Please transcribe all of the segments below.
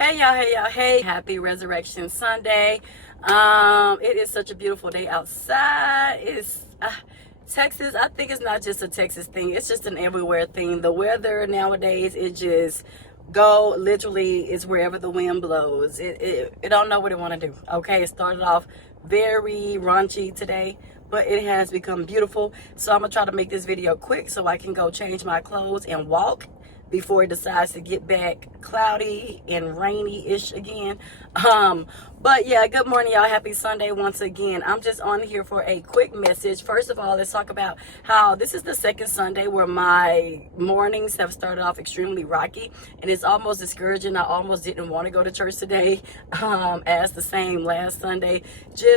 Hey, happy Resurrection Sunday. It is such a beautiful day outside. It's Texas. I think it's not just a Texas thing, it's just an everywhere thing. The weather nowadays, it just go literally is wherever the wind blows. It don't know what it want to do. Okay, it started off very raunchy today, but it has become beautiful. So I'm gonna try to make this video quick so I can go change my clothes and walk before it decides to get back cloudy and rainy-ish again. But yeah, good morning, y'all. Happy Sunday once again. I'm just on here for a quick message. First of all, let's talk about how this is the second Sunday where my mornings have started off extremely rocky, and it's almost discouraging. I almost didn't want to go to church today, as the same last Sunday.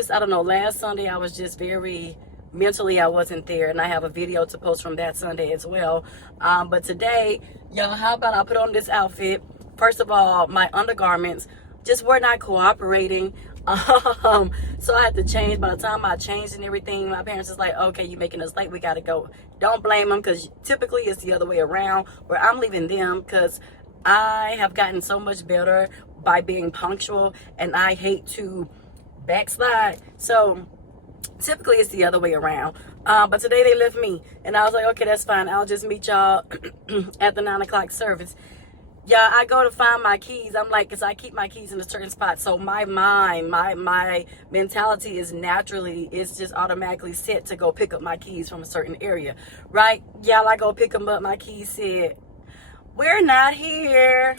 I don't know, last Sunday I was just very mentally, I wasn't there, and I have a video to post from that Sunday as well. But today, y'all, how about I put on this outfit? First of all, my undergarments just were not cooperating. So I had to change. By the time I changed and everything, my parents was like, okay, you making us late, we gotta go. Don't blame them, because typically it's the other way around, where I'm leaving them, because I have gotten so much better by being punctual, and I hate to backslide. So typically it's the other way around, but today they left me, and I was like, okay, that's fine, I'll just meet y'all at the 9 o'clock service. Yeah, I go to find my keys. I'm like, because I keep my keys in a certain spot, so my mind, my mentality is naturally, it's just automatically set to go pick up my keys from a certain area, right? Yeah, I go pick them up, my keys said, we're not here.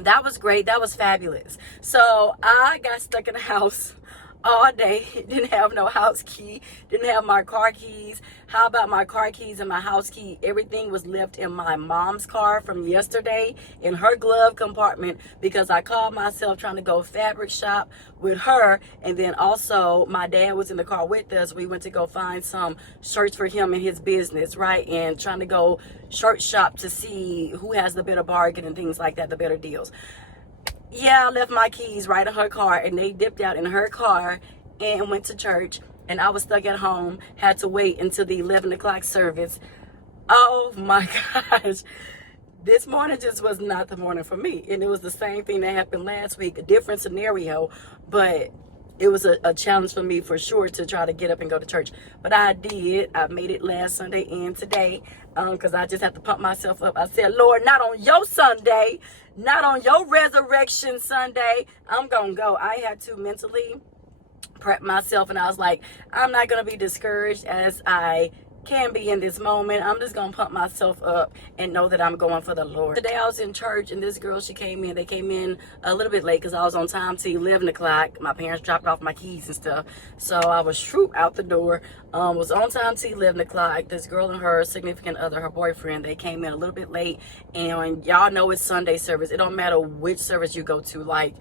That was great, that was fabulous. So I got stuck in the house all day, didn't have no house key, didn't have my car keys. How about my car keys and my house key? Everything was left in my mom's car from yesterday in her glove compartment, because I called myself trying to go fabric shop with her, and then also my dad was in the car with us. We went to go find some shirts for him and his business, right? And trying to go shirt shop to see who has the better bargain and things like that, the better deals. Yeah, I left my keys right in her car, and they dipped out in her car and went to church, and I was stuck at home, had to wait until the 11 o'clock service. Oh my gosh, this morning just was not the morning for me, and it was the same thing that happened last week, a different scenario, but it was a challenge for me for sure to try to get up and go to church. But I did. I made it last Sunday and today, because I just have to pump myself up. I said, Lord, not on your Sunday, not on your Resurrection Sunday, I'm going to go. I had to mentally prep myself, and I was like, I'm not going to be discouraged as I can be in this moment. I'm just gonna pump myself up and know that I'm going for the Lord. Today I was in church, and this girl, they came in a little bit late because I was on time to 11 o'clock. My parents dropped off my keys and stuff, so I was out the door. Was on time to 11 o'clock. This girl and her significant other, her boyfriend, they came in a little bit late, and y'all know it's Sunday service. It don't matter which service you go to, like,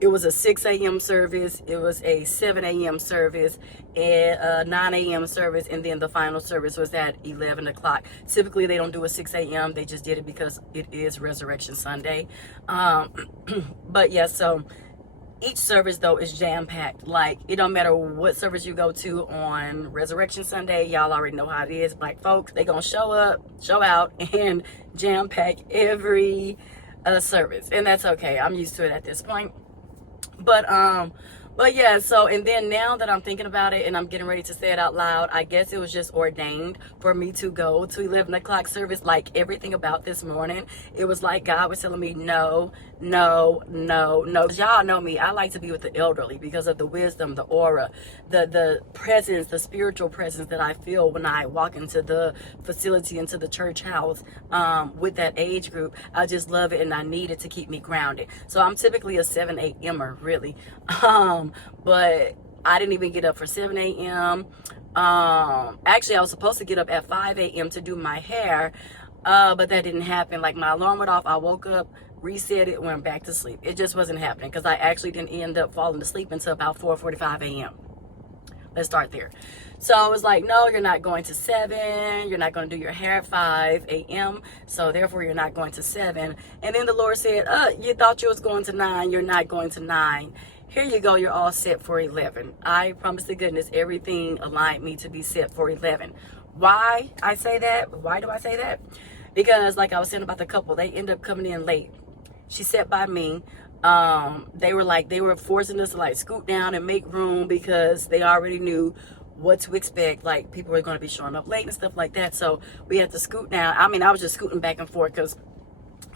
it was a 6 a.m. service, it was a 7 a.m. service, and a 9 a.m. service, and then the final service was at 11 o'clock. Typically, they don't do a 6 a.m. They just did it because it is Resurrection Sunday. But yeah, so each service, though, is jam-packed. Like, it don't matter what service you go to on Resurrection Sunday. Y'all already know how it is. Black folks, they gonna show up, show out, and jam-pack every service. And that's okay. I'm used to it at this point. But yeah, so, and then now that I'm thinking about it and I'm getting ready to say it out loud, I guess it was just ordained for me to go to 11 o'clock service. Like, everything about this morning, it was like God was telling me, no, no, no, no. Y'all know me, I like to be with the elderly because of the wisdom, the aura, the presence, the spiritual presence that I feel when I walk into the facility, into the church house, with that age group. I just love it, and I need it to keep me grounded. So I'm typically a 7 a.m.er, really. But I didn't even get up for 7 a.m. Actually, I was supposed to get up at 5 a.m. to do my hair, but that didn't happen. Like, my alarm went off, I woke up, reset it, went back to sleep. It just wasn't happening, because I actually didn't end up falling asleep until about 4:45 a.m. Let's start there. So I was like, no, you're not going to 7. You're not going to do your hair at 5 a.m. So therefore, you're not going to 7. And then the Lord said, you thought you was going to 9. You're not going to 9. Here you go, you're all set for 11. I promise to goodness, everything aligned me to be set for 11. Why I say that? Why do I say that? Because, like I was saying about the couple, they end up coming in late. She sat by me. They were forcing us to like scoot down and make room because they already knew what to expect. Like people were going to be showing up late and stuff like that. So we had to scoot down. I mean, I was just scooting back and forth because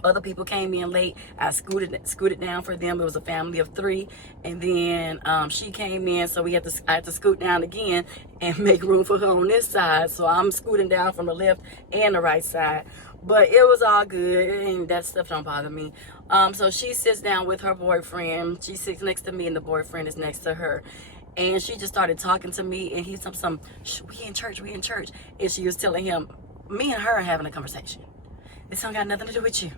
other people came in late. I scooted down for them. It was a family of 3, and then she came in, so I had to scoot down again and make room for her on this side. So I'm scooting down from the left and the right side, but it was all good, and that stuff don't bother me. So she sits down with her boyfriend. She sits next to me, and the boyfriend is next to her. And she just started talking to me, and he's some we in church, and she was telling him, me and her are having a conversation. This don't got nothing to do with you.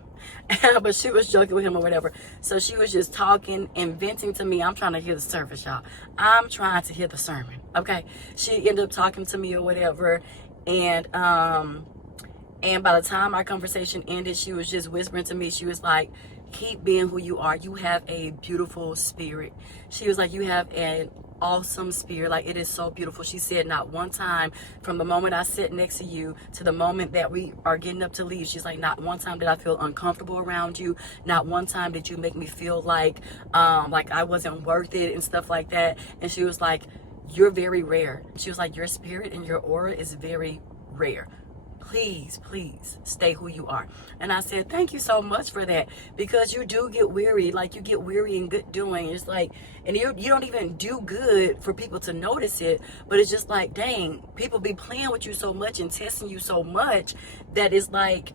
But she was joking with him or whatever. So she was just talking and venting to me. I'm trying to hear the service, y'all. I'm trying to hear the sermon, okay? She ended up talking to me or whatever. And by the time our conversation ended, she was just whispering to me. She was like, keep being who you are. You have a beautiful spirit. She was like, you have an awesome spirit. Like, it is so beautiful. She said, not one time from the moment I sit next to you to the moment that we are getting up to leave, she's like, not one time did I feel uncomfortable around you. Not one time did you make me feel like I wasn't worth it and stuff like that. And she was like, you're very rare. She was like, your spirit and your aura is very rare. Please stay who you are. And I said, thank you so much for that, because you do get weary. Like, you get weary in good doing. It's like, and you don't even do good for people to notice it, but it's just like, dang, people be playing with you so much and testing you so much that it's like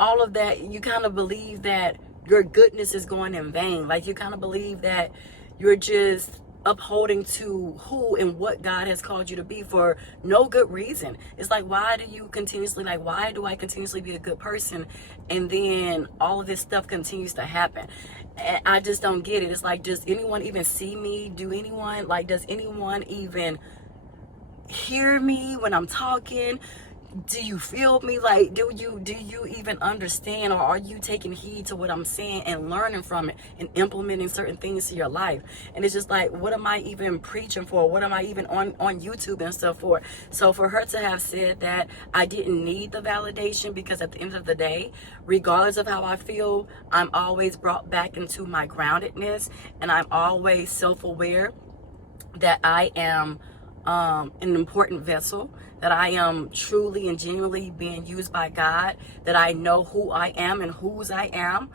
all of that, you kind of believe that your goodness is going in vain. Like, you kind of believe that you're just upholding to who and what God has called you to be for no good reason. It's like, why do I continuously be a good person, and then all of this stuff continues to happen? And I just don't get it. It's like, does anyone even see me? Does anyone even hear me when I'm talking? Do you feel me? Like, do you even understand, or are you taking heed to what I'm saying and learning from it and implementing certain things to your life? And it's just like, what am I even preaching for? What am I even on YouTube and stuff for? So for her to have said that, I didn't need the validation, because at the end of the day, regardless of how I feel, I'm always brought back into my groundedness, and I'm always self-aware that I am an important vessel, that I am truly and genuinely being used by God, that I know who I am and whose I am,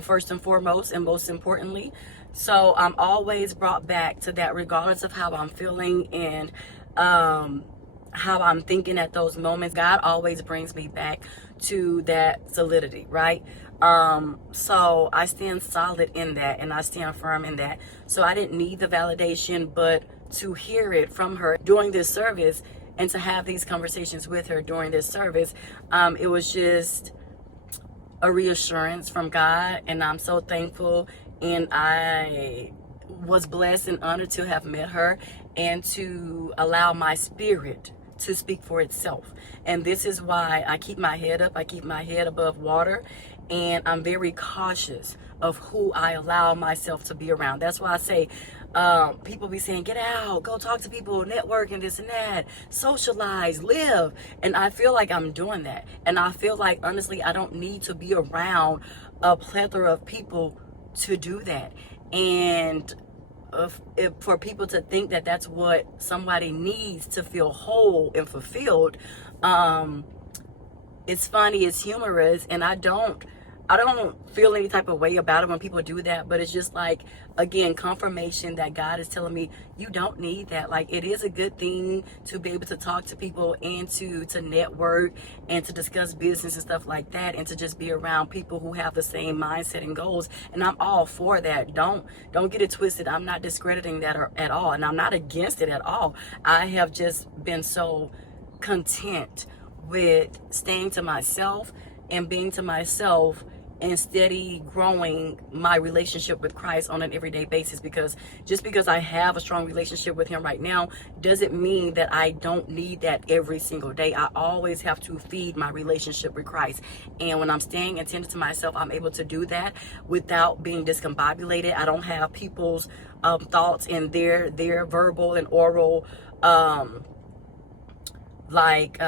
first and foremost, and most importantly. So I'm always brought back to that, regardless of how I'm feeling and how I'm thinking at those moments. God always brings me back to that solidity, right? So I stand solid in that, and I stand firm in that. So I didn't need the validation, but to hear it from her during this service, and to have these conversations with her during this service, it was just a reassurance from God, and I'm so thankful. And I was blessed and honored to have met her, and to allow my spirit to speak for itself. And this is why I keep my head up. I keep my head above water, and I'm very cautious of who I allow myself to be around. That's why I say, people be saying, get out, go talk to people, network, and this and that, socialize, live. And I feel like I'm doing that. And I feel like, honestly, I don't need to be around a plethora of people to do that. And if for people to think that that's what somebody needs to feel whole and fulfilled, it's funny, it's humorous, and I don't feel any type of way about it when people do that. But it's just like, again, confirmation that God is telling me, you don't need that. Like, it is a good thing to be able to talk to people, and to network, and to discuss business and stuff like that, and to just be around people who have the same mindset and goals. And I'm all for that. Don't get it twisted. I'm not discrediting that at all, and I'm not against it at all. I have just been so content with staying to myself and being to myself, and steady growing my relationship with Christ on an everyday basis. Because just because I have a strong relationship with him right now doesn't mean that I don't need that every single day. I always have to feed my relationship with Christ. And when I'm staying attentive to myself, I'm able to do that without being discombobulated. I don't have people's thoughts and their verbal and oral like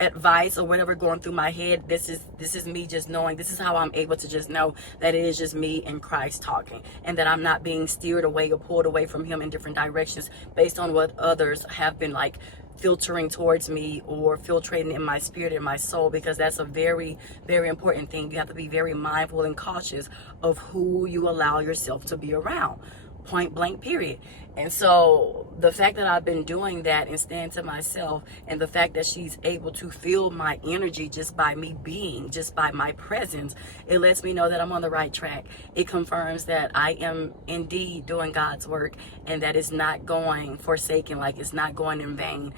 advice or whatever going through my head. This is me just knowing. This is how I'm able to just know that it is just me and Christ talking, and that I'm not being steered away or pulled away from him in different directions based on what others have been like filtering towards me or filtrating in my spirit and my soul, because that's a very, very important thing. You have to be very mindful and cautious of who you allow yourself to be around, point blank, period. And so the fact that I've been doing that and staying to myself, and the fact that she's able to feel my energy just by me being, just by my presence, it lets me know that I'm on the right track. It confirms that I am indeed doing God's work, and that it's not going forsaken, like it's not going in vain.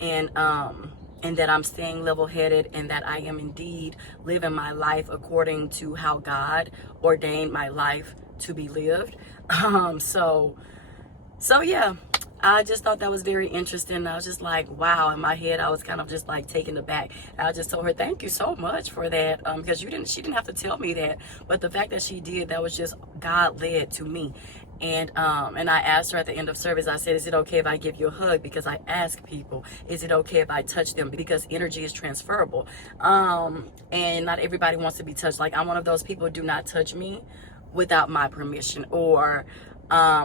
And that I'm staying level-headed, and that I am indeed living my life according to how God ordained my life to be lived. So yeah, I just thought that was very interesting. I was just like, wow. In my head, I was kind of just like taken aback. I just told her, thank you so much for that, because she didn't have to tell me that, but the fact that she did, that was just God led to me. And I asked her at the end of service, I said, is it okay if I give you a hug? Because I ask people, is it okay if I touch them? Because energy is transferable. And not everybody wants to be touched. Like, I'm one of those people, do not touch me without my permission, or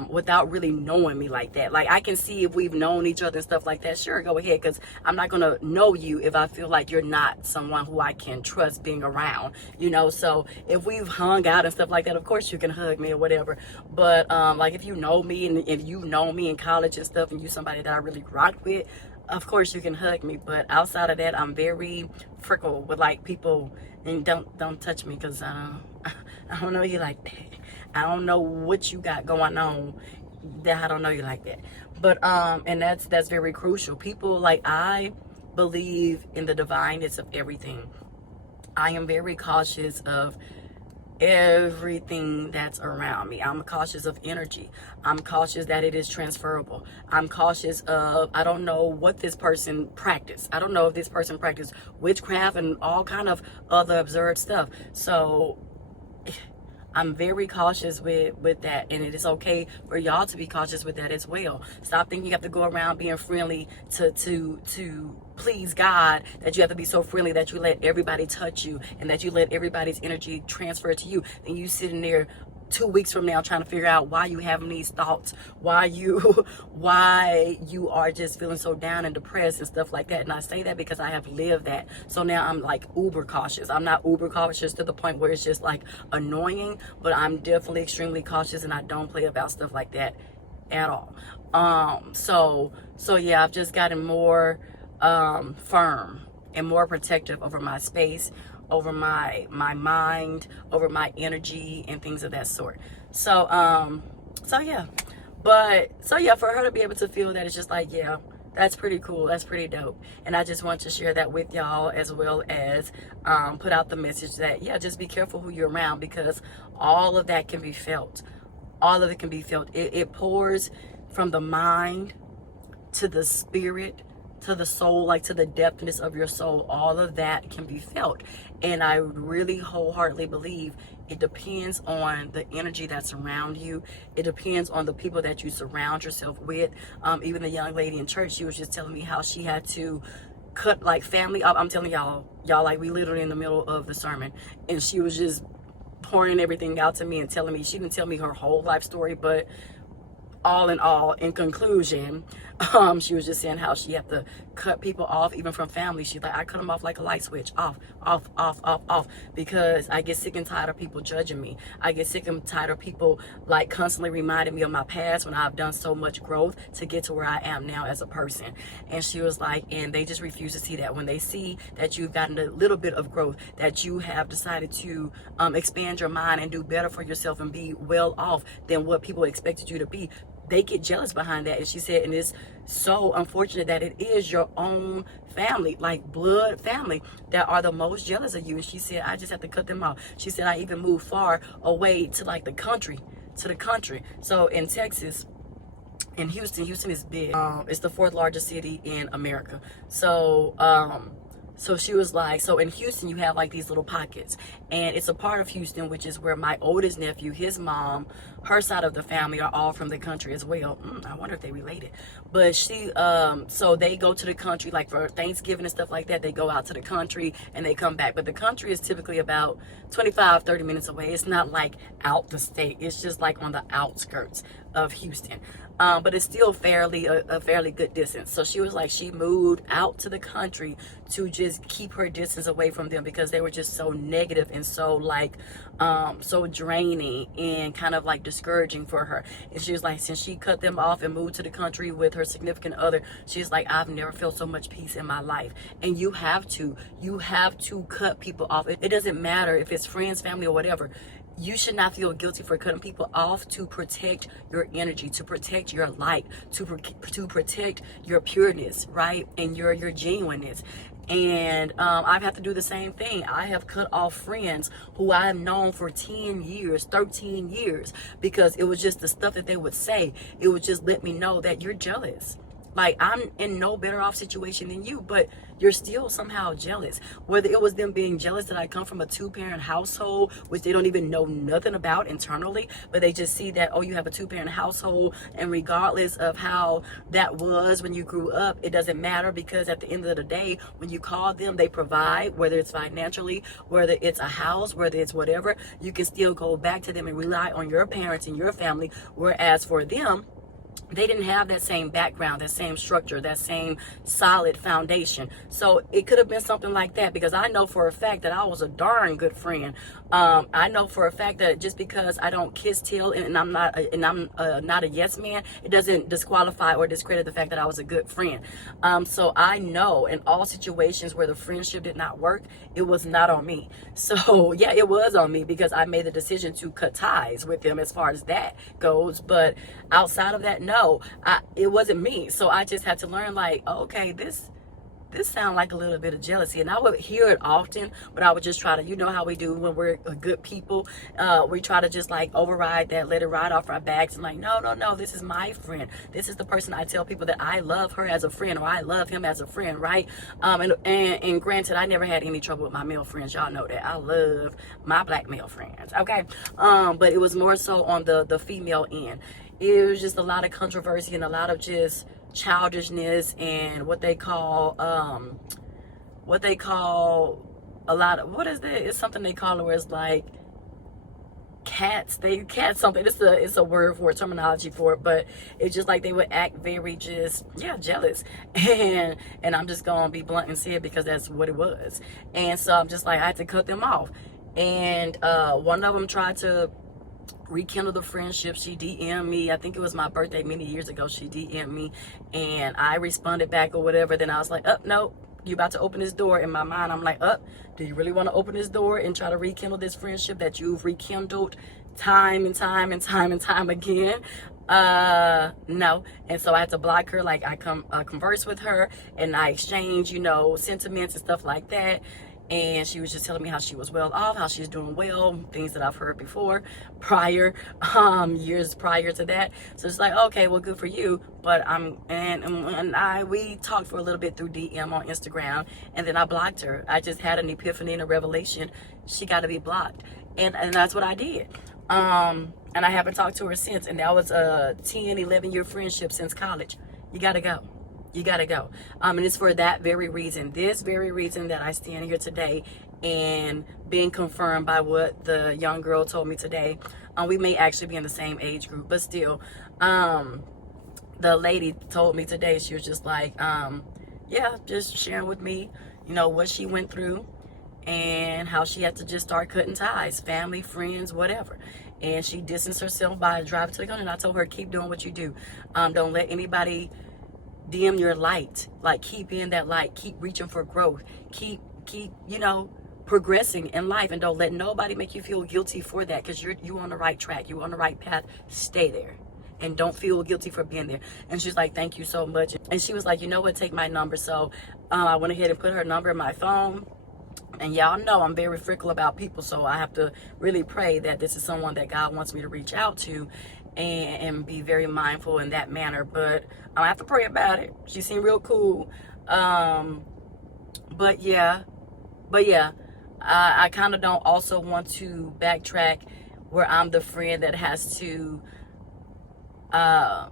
without really knowing me like that. Like, I can see if we've known each other and stuff like that, sure, go ahead, because I'm not gonna know you if I feel like you're not someone who I can trust being around, you know. So if we've hung out and stuff like that, of course you can hug me or whatever. But like, if you know me and if you know me in college and stuff, and you somebody that I really rocked with, of course you can hug me. But outside of that, I'm very fickle with like people, and don't touch me, because I don't know you like that. I don't know what you got going on that I don't know you like that. But and that's very crucial. People, like, I believe in the divineness of everything. I am very cautious of everything that's around me. I'm cautious of energy. I'm cautious that it is transferable. I'm cautious of, I don't know what this person practiced. I don't know if this person practiced witchcraft and all kind of other absurd stuff. So I'm very cautious with that, and it is okay for y'all to be cautious with that as well. Stop thinking you have to go around being friendly to please God, that you have to be so friendly that you let everybody touch you, and that you let everybody's energy transfer to you. And you sitting there 2 weeks from now trying to figure out why you having these thoughts, why you are just feeling so down and depressed and stuff like that. And I say that because I have lived that. So now I'm like uber cautious. I'm not uber cautious to the point where it's just like annoying, but I'm definitely extremely cautious, and I don't play about stuff like that at all. So yeah, I've just gotten more firm and more protective over my space, over my mind, over my energy, and things of that sort. So yeah, for her to be able to feel that, it's just like, yeah, that's pretty cool. That's pretty dope. And I just want to share that with y'all, as well as put out the message that, yeah, just be careful who you're around, because all of that can be felt. All of it can be felt. It pours from the mind to the spirit, to the soul, like to the depthness of your soul. All of that can be felt. And I really wholeheartedly believe it depends on the energy that's around you. It depends on the people that you surround yourself with. Even the young lady in church, she was just telling me how she had to cut like family up. I'm telling y'all, like, we literally in the middle of the sermon, and she was just pouring everything out to me and telling me, she didn't tell me her whole life story, but all in all, in conclusion, she was just saying how she had to cut people off, even from family. She's like, I cut them off like a light switch, off, because I get sick and tired of people judging me. I get sick and tired of people like constantly reminding me of my past, when I've done so much growth to get to where I am now as a person. And she was like, and they just refuse to see that. When they see that you've gotten a little bit of growth, that you have decided to expand your mind and do better for yourself and be well off than what people expected you to be, they get jealous behind that. And she said, and it's so unfortunate that it is your own family, like blood family, that are the most jealous of you. And she said, I just have to cut them off. She said, I even moved far away to like the country. So in Texas, in Houston is big. It's the 4th largest city in America. So So she was like, so in Houston, you have like these little pockets. And it's a part of Houston, which is where my oldest nephew, his mom, her side of the family are all from the country as well. I wonder if they related. But so they go to the country, like for Thanksgiving and stuff like that. They go out to the country and they come back. But the country is typically about 25, 30 minutes away. It's not like out the state. It's just like on the outskirts of Houston. But it's still a fairly good distance. So she was like, she moved out to the country to just keep her distance away from them because they were just so negative and so like so draining and kind of like discouraging for her. And she was like, since she cut them off and moved to the country with her significant other, she's like, I've never felt so much peace in my life. And you have to cut people off. It doesn't matter if it's friends, family, or whatever. You should not feel guilty for cutting people off to protect your energy, to protect your light, to protect your pureness, right? And your genuineness. And I've had to do the same thing. I have cut off friends who I have known for 10 years, 13 years, because it was just the stuff that they would say. It would just let me know that you're jealous. Like, I'm in no better off situation than you, but you're still somehow jealous. Whether it was them being jealous that I come from a 2-parent household, which they don't even know nothing about internally, but they just see that, oh, you have a 2-parent household, and regardless of how that was when you grew up, it doesn't matter, because at the end of the day, when you call them, they provide, whether it's financially, whether it's a house, whether it's whatever, you can still go back to them and rely on your parents and your family, whereas for them, they didn't have that same background, that same structure, that same solid foundation. So it could have been something like that, because I know for a fact that I was a darn good friend. I know for a fact that just because I don't kiss till and I'm not a yes man, it doesn't disqualify or discredit the fact that I was a good friend. So I know in all situations where the friendship did not work, it was not on me. So yeah, it was on me, because I made the decision to cut ties with them as far as that goes. But outside of that, no, it wasn't me. So I just had to learn, like, oh, okay, this sounds like a little bit of jealousy. And I would hear it often, but I would just try to, you know how we do when we're good people, we try to just like override that, let it ride off our backs, and like, no, this is my friend. This is the person I tell people that I love her as a friend, or I love him as a friend, right? And granted, I never had any trouble with my male friends. Y'all know that. I love my black male friends, okay? But it was more so on the female end. It was just a lot of controversy and a lot of just childishness and what they call a lot of, what is that? It's something they call it where it's like cats something. It's a word for it, terminology for it, but it's just like they would act very just jealous, and I'm just gonna be blunt and say it because that's what it was. And so I'm just like, I had to cut them off. And one of them tried to rekindle the friendship. She DM'd me, I think it was my birthday many years ago. She DM'd me and I responded back or whatever. Then I was like, no, you about to open this door. In my mind, I'm like, do you really want to open this door and try to rekindle this friendship that you've rekindled time and time again? No. And so I had to block her. Like, I converse with her and I exchange, sentiments and stuff like that. And she was just telling me how she was well off, how she's doing well, things that I've heard before, years prior to that. So it's like, okay, well, good for you. But we talked for a little bit through DM on Instagram, and then I blocked her. I just had an epiphany and a revelation. She got to be blocked, and that's what I did. And I haven't talked to her since. And that was a 10, 11-year friendship since college. You got to go. You gotta go. And it's for that very reason, this very reason, that I stand here today and being confirmed by what the young girl told me today. We may actually be in the same age group, but still, the lady told me today, she was just like, just sharing with me, what she went through and how she had to just start cutting ties, family, friends, whatever. And she distanced herself by driving to the country. And I told her, keep doing what you do. Don't let anybody dim your light. Like, keep in that light, keep reaching for growth, keep progressing in life, and don't let nobody make you feel guilty for that, because you're on the right track, you're on the right path. Stay there and don't feel guilty for being there. And she's like, thank you so much. And she was like, you know what, take my number. So I went ahead and put her number in my phone. And y'all know I'm very fickle about people, so I have to really pray that this is someone that God wants me to reach out to and be very mindful in that manner. But I have to pray about it. She seemed real cool. But yeah, but yeah, I kind of don't also want to backtrack where I'm the friend that has to uh,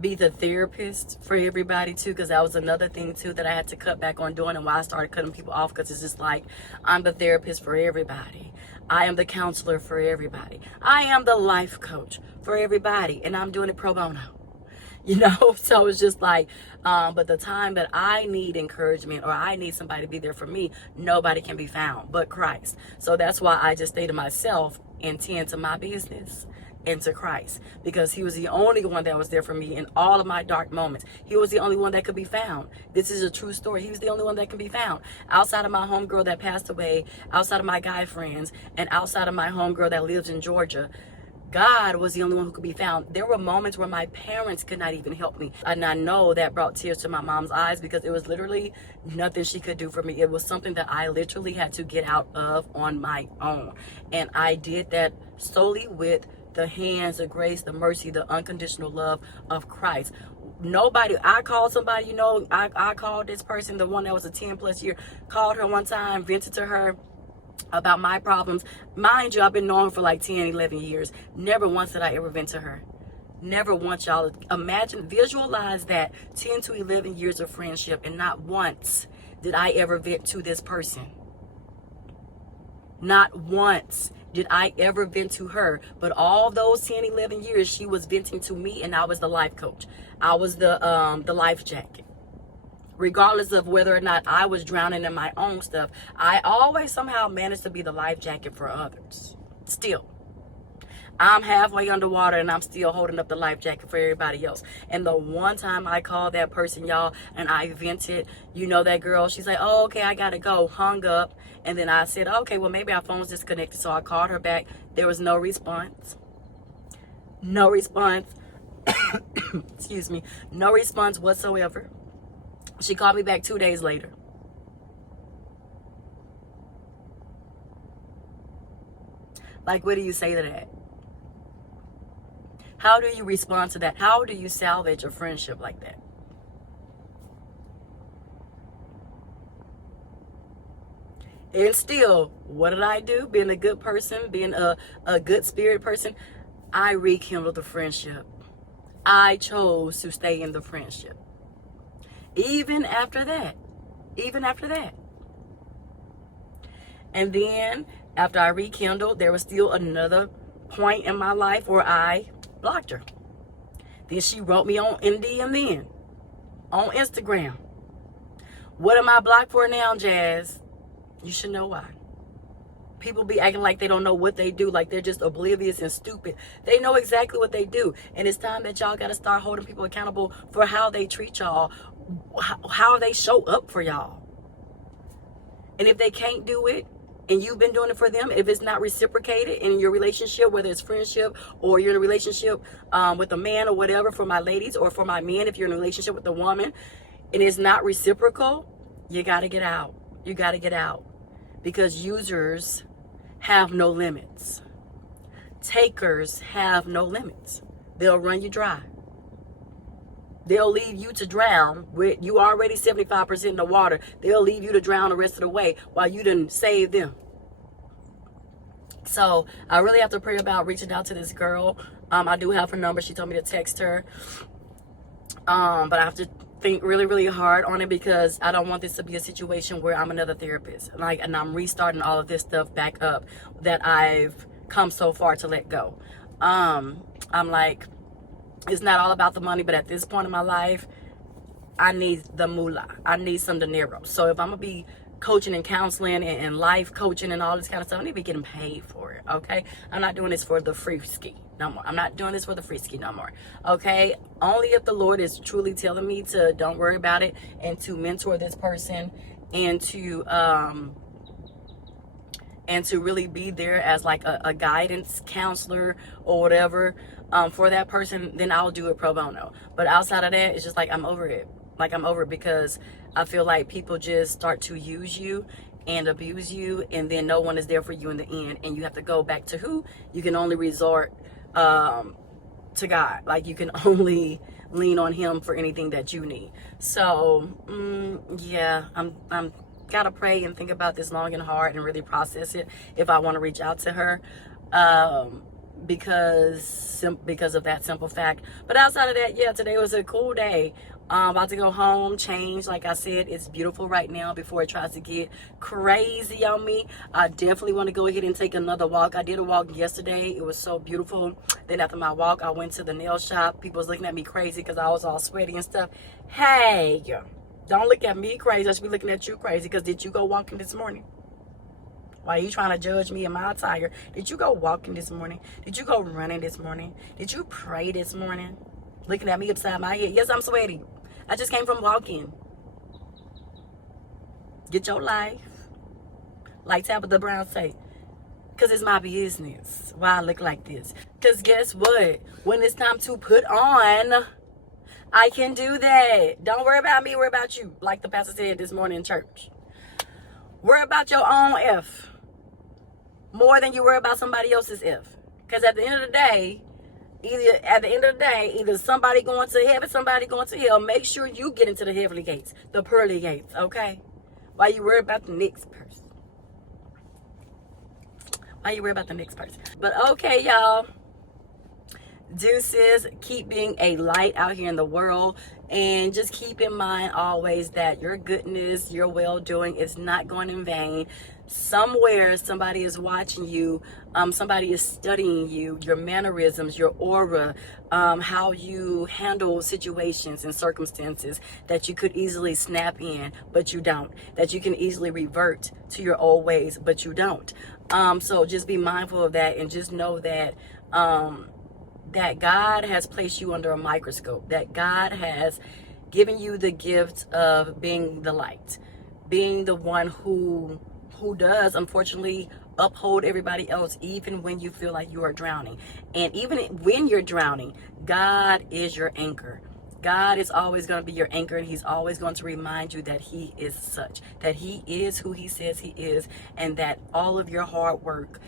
be the therapist for everybody too, because that was another thing too that I had to cut back on doing, and why I started cutting people off, because it's just like, I'm the therapist for everybody, I am the counselor for everybody, I am the life coach for everybody, and I'm doing it pro bono, you know. So it's just like, but the time that I need encouragement or I need somebody to be there for me, nobody can be found but Christ. So that's why I just stay to myself and tend to my business and to Christ, because he was the only one that was there for me in all of my dark moments. He was the only one that could be found. This is a true story. He was the only one that can be found outside of my homegirl that passed away, outside of my guy friends, and outside of my homegirl that lives in Georgia. God was the only one who could be found. There were moments where my parents could not even help me. And I know that brought tears to my mom's eyes, because it was literally nothing she could do for me. It was something that I literally had to get out of on my own. And I did that solely with the hands, the grace, the mercy, the unconditional love of Christ. Nobody, I called somebody, you know, I called this person, the one that was a 10 plus year, called her one time, vented to her about my problems. Mind you, I've been knowing for like 10, 11 years. Never once did I ever vent to her. Never once, y'all. Imagine, visualize that 10 to 11 years of friendship, and not once did I ever vent to this person. Not once did I ever vent to her. But all those 10, 11 years, she was venting to me, and I was the life coach. I was the life jacket. Regardless of whether or not I was drowning in my own stuff, I always somehow managed to be the life jacket for others. Still, I'm halfway underwater and I'm still holding up the life jacket for everybody else. And the one time I called that person, y'all, and I vented, you know, that girl, she's like, oh, okay, I gotta go, hung up. And then I said, okay, well, maybe our phone's disconnected. So I called her back. There was no response. No response. Excuse me. No response whatsoever. She called me back 2 days later. Like, what do you say to that? How do you respond to that? How do you salvage a friendship like that? And still, what did I do? Being a good person, being a good spirit person, I rekindled the friendship. I chose to stay in the friendship. Even after that. And then after I rekindled, there was still another point in my life where I blocked her. Then she wrote me on DM on Instagram. What am I blocked for now, Jazz? You should know why. People be acting like they don't know what they do, like they're just oblivious and stupid. They know exactly what they do. And it's time that y'all got to start holding people accountable for how they treat y'all, how they show up for y'all. And if they can't do it, and you've been doing it for them, if it's not reciprocated in your relationship, whether it's friendship or you're in a relationship with a man or whatever, for my ladies, or for my men, if you're in a relationship with a woman, and it's not reciprocal, you got to get out. You got to get out. Because users have no limits. Takers have no limits. They'll run you dry. They'll leave you to drown with you already 75% in the water. They'll leave you to drown the rest of the way while you didn't save them. So I really have to pray about reaching out to this girl. I do have her number. She told me to text her. But I have to think really, really hard on it, because I don't want this to be a situation where I'm another therapist. And I'm restarting all of this stuff back up that I've come so far to let go. I'm like, it's not all about the money, but at this point in my life, I need the moolah. I need some dinero. So if I'm going to be coaching and counseling and life coaching and all this kind of stuff, I need to be getting paid for it, okay? I'm not doing this for the free ski no more. I'm not doing this for the free ski no more, okay? Only if the Lord is truly telling me to don't worry about it, and to mentor this person, and to really be there as like a guidance counselor or whatever for that person, then I'll do it pro bono. But outside of that, it's just like I'm over it. Like I'm over it, because I feel like people just start to use you and abuse you, and then no one is there for you in the end, and you have to go back to who? You can only resort to God. Like, you can only lean on him for anything that you need. So yeah, I'm gotta pray and think about this long and hard and really process it if I want to reach out to her, because of that simple fact. But outside of that, yeah, today was a cool day. About to go home, change. Like I said, it's beautiful right now before it tries to get crazy on me. I definitely want to go ahead and take another walk. I did a walk yesterday. It was so beautiful. Then after my walk, I went to the nail shop. People was looking at me crazy because I was all sweaty and stuff. Hey, don't look at me crazy. I should be looking at you crazy, because did you go walking this morning? Why are you trying to judge me in my attire? Did you go walking this morning? Did you go running this morning? Did you pray this morning? Looking at me upside my head. Yes, I'm sweaty. I just came from walking. Get your life. Like Tabitha Brown say, because it's my business why I look like this. Because guess what? When it's time to put on, I can do that. Don't worry about me, worry about you. Like the pastor said this morning in church. Worry about your own F more than you worry about somebody else's F. Because at the end of the day, either somebody going to heaven, somebody going to hell. Make sure you get into the heavenly gates, the pearly gates, okay? Why you worry about the next person? Why you worry about the next person? But okay, y'all. Deuces, keep being a light out here in the world, and just keep in mind always that your goodness, your well-doing is not going in vain. Somewhere somebody is watching you, somebody is studying you, your mannerisms, your aura, how you handle situations and circumstances that you could easily snap in but you don't, that you can easily revert to your old ways but you don't. So just be mindful of that, and just know that that God has placed you under a microscope, that God has given you the gift of being the light, being the one who does, unfortunately, uphold everybody else, even when you feel like you are drowning. And even when you're drowning, God is your anchor. God is always going to be your anchor, and he's always going to remind you that he is such, that he is who he says he is, and that all of your hard work,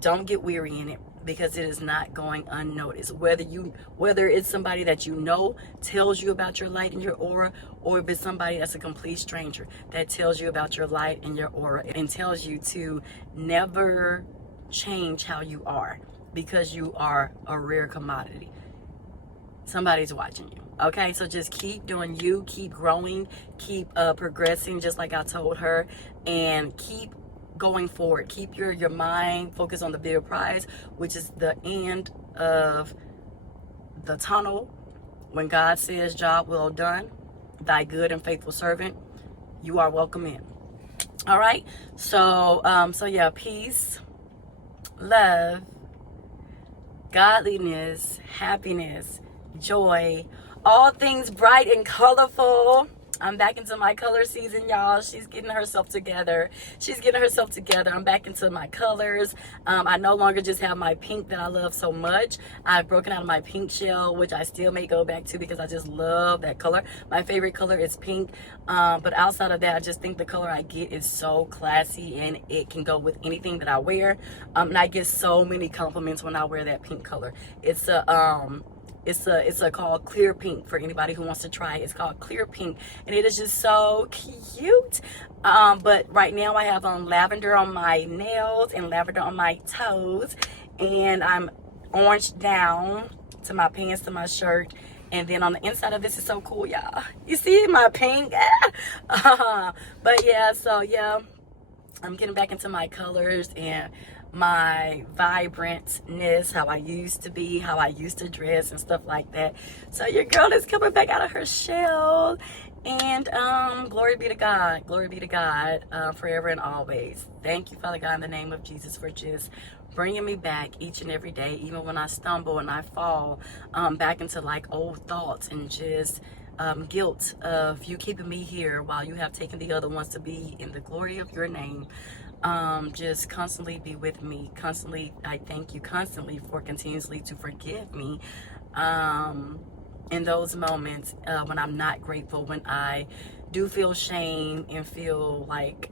don't get weary in it, because it is not going unnoticed. Whether it's somebody that you know tells you about your light and your aura, or if it's somebody that's a complete stranger that tells you about your light and your aura and tells you to never change how you are, because you are a rare commodity. Somebody's watching you. Okay, so just keep doing you, keep growing, keep progressing, just like I told her, and keep going forward. Keep your mind focused on the bigger prize, which is the end of the tunnel. When God says, job well done, thy good and faithful servant, you are welcome in. All right, so yeah, peace, love, godliness, happiness, joy, all things bright and colorful. I'm back into my color season, y'all. She's getting herself together. I'm back into my colors. I no longer just have my pink that I love so much. I've broken out of my pink shell, which I still may go back to because I just love that color. My favorite color is pink. But outside of that, I just think the color I get is so classy, and it can go with anything that I wear. And I get so many compliments when I wear that pink color. It's a called Clear Pink for anybody who wants to try it. It's called Clear Pink, and it is just so cute. But right now I have on lavender on my nails and lavender on my toes, and I'm orange down to my pants, to my shirt, and then on the inside of this is so cool, y'all. You see my pink? But yeah, so yeah, I'm getting back into my colors and my vibrantness, how I used to be, how I used to dress and stuff like that. So your girl is coming back out of her shell, and glory be to God, forever and always. Thank you, Father God, in the name of Jesus, for just bringing me back each and every day, even when I stumble and I fall back into like old thoughts and just guilt of you keeping me here while you have taken the other ones to be in the glory of your name. Just constantly be with me. Constantly, I thank you constantly for continuously to forgive me in those moments when I'm not grateful, when I do feel shame and feel like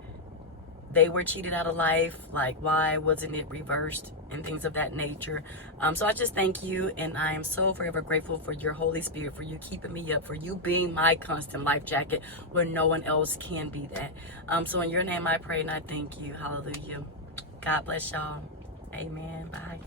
they were cheated out of life, like why wasn't it reversed and things of that nature. So I just thank you, and I am so forever grateful for your Holy Spirit, for you keeping me up, for you being my constant life jacket where no one else can be that. So in your name I pray and I thank you. Hallelujah. God bless y'all. Amen. Bye.